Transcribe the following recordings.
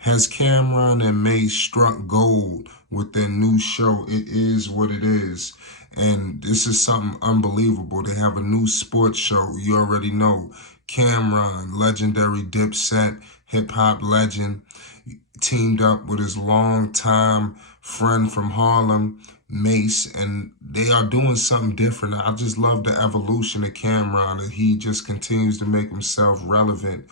Has Cameron and Mase struck gold with their new show, It Is What It Is? And this is something unbelievable. They have a new sports show. You already know. Cameron, legendary Dipset, hip hop legend, teamed up with his longtime friend from Harlem, Mase, and they are doing something different. I just love the evolution of Cameron, and he just continues to make himself relevant,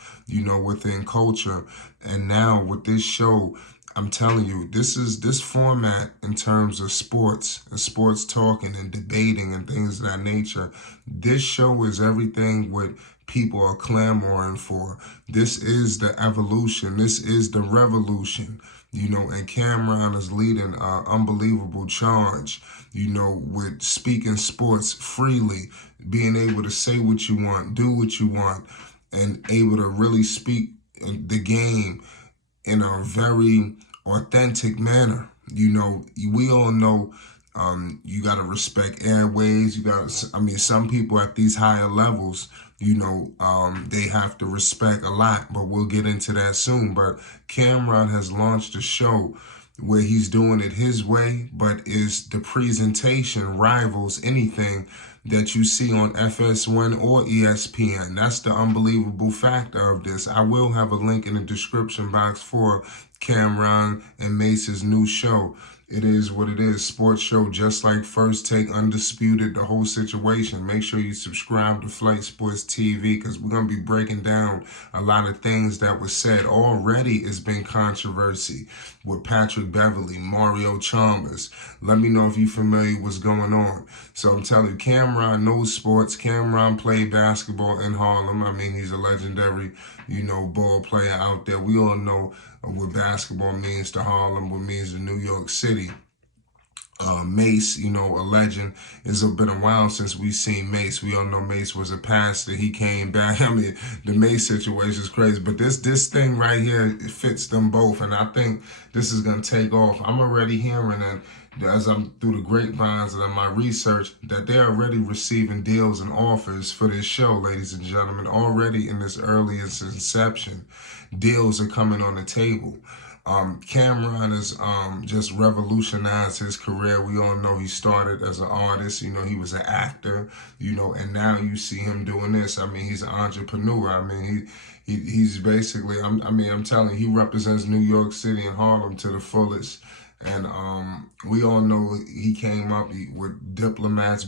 within culture. And now with this show, I'm telling you, this format in terms of sports and sports talking and debating and things of that nature. This show is everything what people are clamoring for. This is the evolution. This is the revolution. And Cameron is leading an unbelievable charge, with speaking sports freely, being able to say what you want, do what you want, and able to really speak the game in a very authentic manner. We all know you got to respect airways. Some people at these higher levels, they have to respect a lot, but we'll get into that soon. But Cameron has launched a show where he's doing it his way, but is the presentation rivals anything that you see on FS1 or ESPN. That's the unbelievable factor of this. I will have a link in the description box for Cameron and Mace's new show. It is what it is. Sports show just like First Take, Undisputed, the whole situation. Make sure you subscribe to Flight Sports TV because we're going to be breaking down a lot of things that was said. Already it's been controversy with Patrick Beverly, Mario Chalmers. Let me know if you're familiar with what's going on. So I'm telling you, Cameron knows sports. Cameron played basketball in Harlem. He's a legendary, ball player out there. We all know what basketball means to Harlem, what means to New York City. Mase, a legend. It's been a while since we've seen Mase. We all know Mase was a pastor. He came back. The Mase situation is crazy. But this thing right here, it fits them both. And I think this is going to take off. I'm already hearing that as I'm through the grapevines and my research, that they're already receiving deals and offers for this show, ladies and gentlemen. Already in this earliest inception, deals are coming on the table. Cameron has just revolutionized his career. We all know he started as an artist. He was an actor. And now you see him doing this. He's an entrepreneur. He's basically. I'm telling you, he represents New York City and Harlem to the fullest. And we all know he came up with diplomats,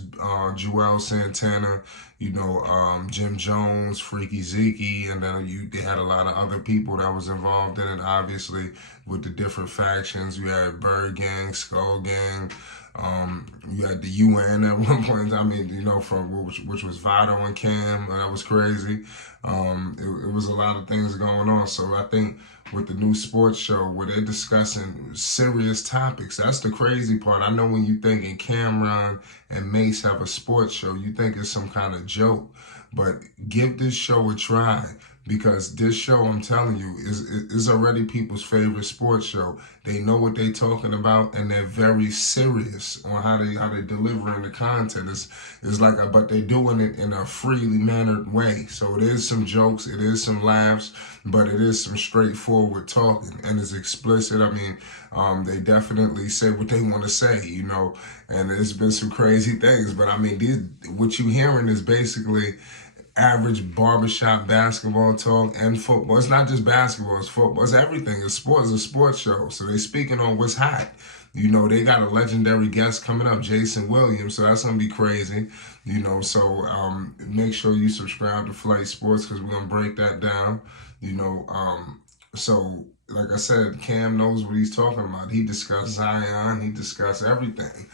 Joel Santana, Jim Jones, Freaky Zeke, and then they had a lot of other people that was involved in it, obviously, with the different factions. You had Bird Gang, Skull Gang, you had the UN at one point. From which was Vado and Cam. That was crazy. It was a lot of things going on. So I think with the new sports show where they're discussing serious topics, that's the crazy part. I know when you thinking Cameron and Mase have a sports show, you think it's some kind of joke. But give this show a try, because this show, I'm telling you, is already people's favorite sports show. They know what they're talking about, and they're very serious on how they delivering the content. But they're doing it in a freely mannered way. So it is some jokes, it is some laughs, but it is some straightforward talking, and it's explicit. They definitely say what they want to say, and there's been some crazy things. But what you're hearing is basically average barbershop basketball talk and football. It's not just basketball, it's football, it's everything. It's sports, it's a sports show. So they speaking on what's hot. They got a legendary guest coming up, Jason Williams, so that's gonna be crazy. So make sure you subscribe to Flight Sports because we're gonna break that down. So like I said, Cam knows what he's talking about. He discussed Zion, he discussed everything.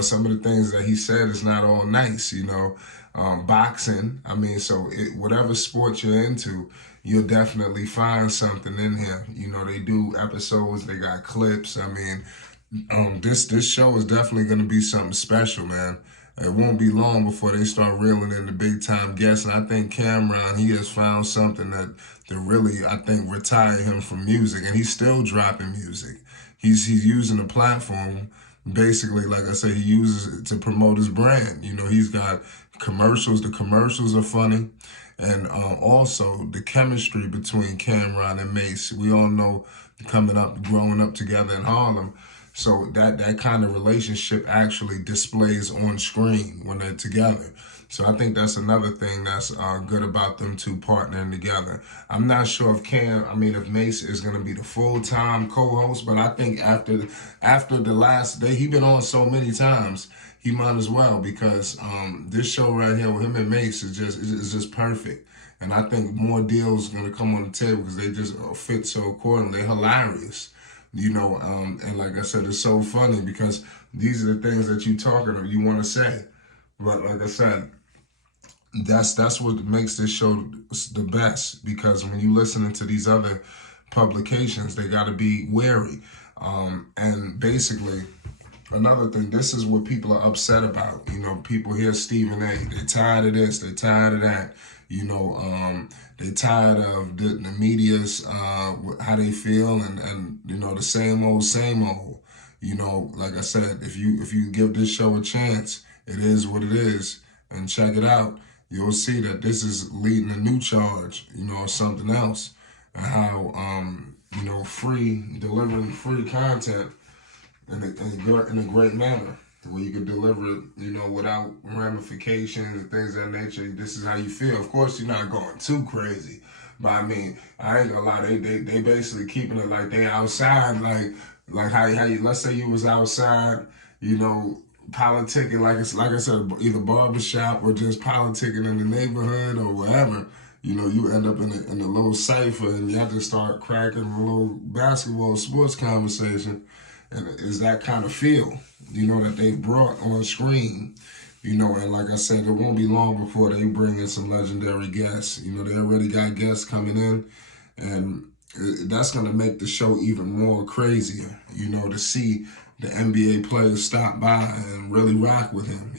Some of the things that he said is not all nice, boxing. Whatever sport you're into, you'll definitely find something in here. They do episodes, they got clips. This show is definitely going to be something special, man. It won't be long before they start reeling in the big time guests. And I think Cameron, he has found something that really, I think, retire him from music. And he's still dropping music. He's using the platform. Basically, like I said, he uses it to promote his brand. He's got commercials. The commercials are funny. And also the chemistry between Cameron and Mase. We all know coming up, growing up together in Harlem. So that kind of relationship actually displays on screen when they're together. So I think that's another thing that's good about them two partnering together. I'm not sure if Mase is going to be the full-time co-host, but I think after the last day, he been on so many times, he might as well, because this show right here with him and Mase is just perfect. And I think more deals going to come on the table because they just fit so accordingly. They're hilarious. And like I said, it's so funny because these are the things that you want to say. But like I said, that's what makes this show the best, because when you listening to these other publications, they got to be wary. And basically, another thing, this is what people are upset about. People hear Stephen A. They're tired of this. They're tired of that. They're tired of the media's how they feel, and the same old, same old. Like I said, if you give this show a chance, it is what it is, and check it out. You'll see that this is leading a new charge, or something else, and how delivering free content in a great manner, where you can deliver it, without ramifications and things of that nature. This is how you feel. Of course, you're not going too crazy, but I ain't gonna lie. They basically keeping it like they outside, like how you, let's say you was outside, politicking, like I said, either barbershop or just politicking in the neighborhood or wherever. You end up in a little cipher, and you have to start cracking a little basketball sports conversation. And it's that kind of feel, that they brought on screen. And like I said, it won't be long before they bring in some legendary guests. They already got guests coming in, and that's going to make the show even more crazier, to see the NBA players stop by and really rock with him.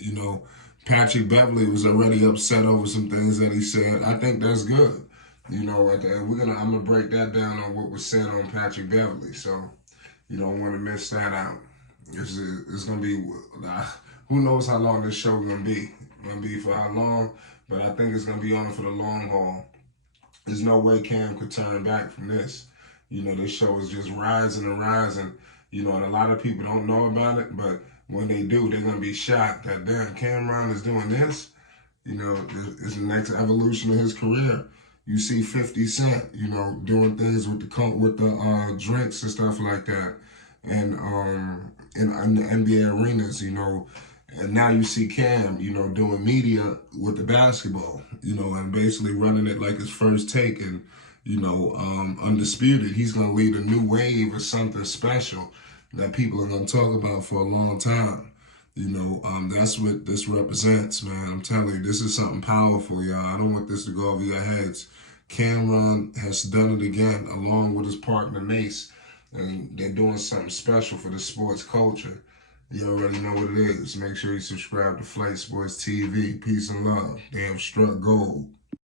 Patrick Beverly was already upset over some things that he said. I think that's good. I'm gonna break that down on what was said on Patrick Beverly. So you don't want to miss that out. It's gonna be, who knows how long this show gonna be. Gonna be for how long, but I think it's gonna be on for the long haul. There's no way Cam could turn back from this. This show is just rising and rising. And a lot of people don't know about it, but when they do, they're gonna be shocked that damn, Cameron is doing this. It's the next evolution of his career. You see 50 Cent, doing things with the drinks and stuff like that, and in the NBA arenas, and now you see Cam, doing media with the basketball, and basically running it like his first take, and undisputed. He's gonna lead a new wave of something special that people are gonna talk about for a long time. That's what this represents, man. I'm telling you, this is something powerful, y'all. I don't want this to go over your heads. Cameron has done it again, along with his partner Mase, and they're doing something special for the sports culture. You already know what it is. Make sure you subscribe to Flight Sports TV. Peace and love. They have struck gold.